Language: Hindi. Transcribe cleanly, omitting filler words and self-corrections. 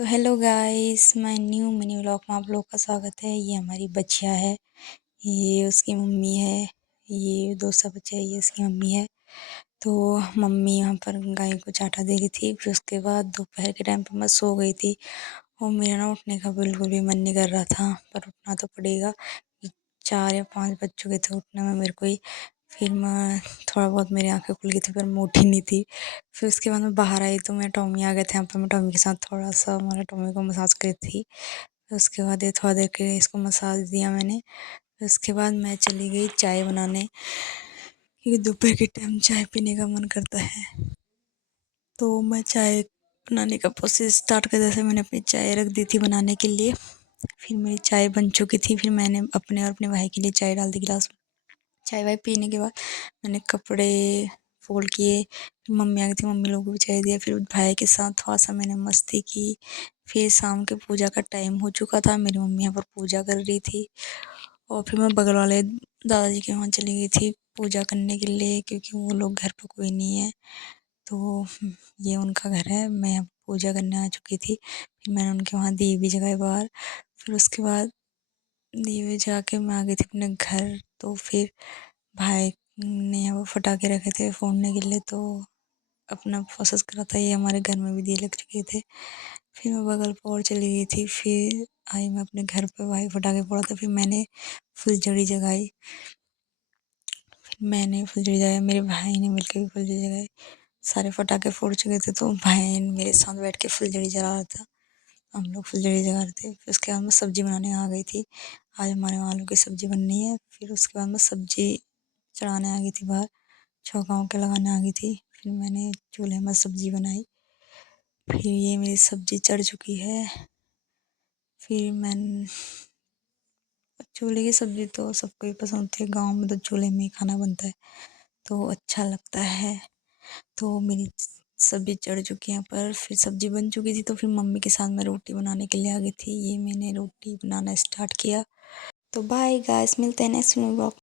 तो hello guys, my new mini vlog में आप लोग का स्वागत है। ये हमारी बच्चिया है, ये उसकी मम्मी है, ये दूसरा बच्चा है, ये उसकी मम्मी है। तो मम्मी यहाँ पर गाय को चाटा दे रही थी। फिर उसके बाद दोपहर के टाइम पर मैं सो गई थी और मेरा ना उठने का बिल्कुल भी मन नहीं कर रहा था, पर उठना तो पड़ेगा। 4 या 5 बज चुके थे उठने में मेरे को ही। फिर मैं थोड़ा बहुत मेरी आँखें खुल गई थी, पर मैं उठी नहीं थी। फिर उसके बाद मैं बाहर आई तो मेरा टॉमी आ गए थे यहाँ पर। मैं टॉमी के साथ थोड़ा-सा हमारा टॉमी को मसाज करी थी। फिर उसके बाद ये थोड़ा देर के लिए इसको मसाज दिया मैंने। फिर उसके बाद मैं चली गई चाय बनाने, क्योंकि दोपहर के टाइम चाय पीने का मन करता है। तो मैं चाय बनाने का प्रोसेस स्टार्ट कर दिया था। मैंने अपनी चाय रख दी थी बनाने के लिए। फिर मेरी चाय बन चुकी थी। फिर मैंने अपने और अपने भाई के लिए चाय डाल दी गिलास में। चाय वाय पीने के बाद मैंने कपड़े फ़ोल्ड किए। फिर मम्मी आ गई थी, मम्मी लोगों को भी चाय दिया। फिर भाई के साथ थोड़ा-सा मैंने मस्ती की। फिर शाम के पूजा का टाइम हो चुका था। मेरी मम्मी यहाँ पर पूजा कर रही थी और फिर मैं बगल वाले दादाजी के वहाँ चली गई थी पूजा करने के लिए, क्योंकि वो लोग घर पे कोई नहीं है। तो ये उनका घर है, मैं यहाँ पूजा करने आ चुकी थी। फिर मैंने उनके वहाँ दिए भी जगाए बाहर। फिर उसके बाद दिए जगा के मैं आ गई थी अपने घर। तो फिर भाई ने यहाँ पर पटाखे रखे थे फोड़ने के लिए, तो अपना प्रोसेस करा था। ये हमारे घर में भी दिए लग चुके थे। फिर मैं बगल पे और चली गई थी। फिर आई मैं अपने घर पे, भाई पटाखे फोड़ा था। फिर मैंने फुलझड़ी जगाई। फिर मैंने फुलझड़ी जगाई, मेरे भाई ने मिलकर भी फुलझड़ी जगाई। सारे पटाखे फोड़ चुके थे तो भाई मेरे साथ बैठ के फुलझड़ी जला रहा था। हम लोग फुलझड़ी जला रहे थे। फिर उसके बाद मैं सब्ज़ी बनाने आ गई थी। आज हमारे वहाँ आलू की सब्ज़ी बननी है। फिर उसके बाद मैं सब्ज़ी चढ़ाने आ गई थी बाहर, चौका-वौका लगाने आ गई थी। फिर मैंने चूल्हे में सब्ज़ी बनाई। फिर ये मेरी सब्ज़ी चढ़ चुकी है। फिर चूल्हे की सब्ज़ी तो सबको ही पसंद होती है। गाँव में तो चूल्हे में ही खाना बनता है, तो अच्छा लगता है। तो मेरी सब्ज़ी चढ़ चुकी है यहाँ पर। फिर सब्ज़ी बन चुकी थी तो फिर मम्मी के साथ मैं रोटी बनाने के लिए आ गई थी। ये मैंने रोटी बनाना स्टार्ट किया। तो बाय गाइस, मिलते हैं नेक्स्ट व्लॉग।